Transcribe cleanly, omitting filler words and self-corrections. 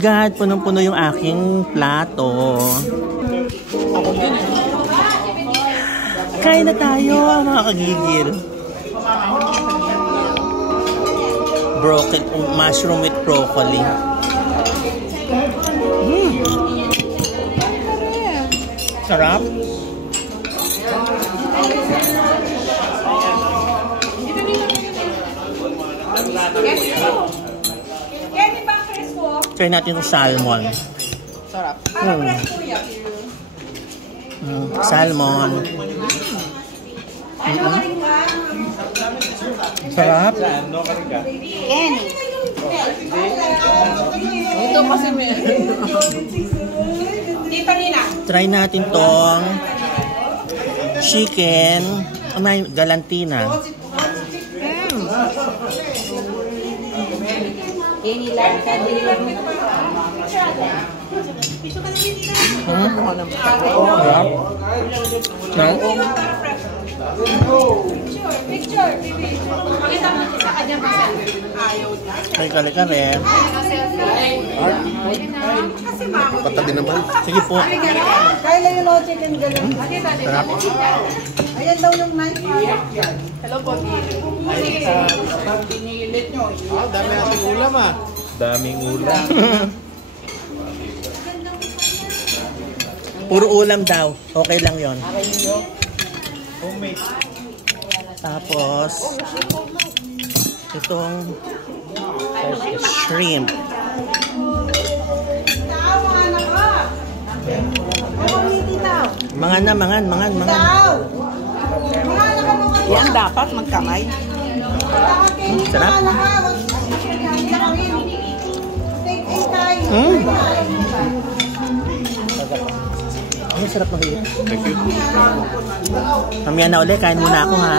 God, punong-puno yung aking plato. Kain na tayo, mga kagigil. Broken mushroom with broccoli. Sarap. Try natin yung salmon. Sarap. Salmon. Sarap. Ito kasi may... Try natin tong chicken. May galantina. Kali-kali. Patabi naman. Sige po. Kaya yung no chicken gano'n. Sarap. Ayan daw yung knife. Hello po. Pinilit nyo. Dami ating ulam ah. Daming ulam. Puro ulam daw. Okay lang yon. Tapos, itong shrimp. Mangan. Yan dapat magkamay. Sarap. Ang sarap ng hito. Thank you. Mamaya na ulit, kain muna ako ha.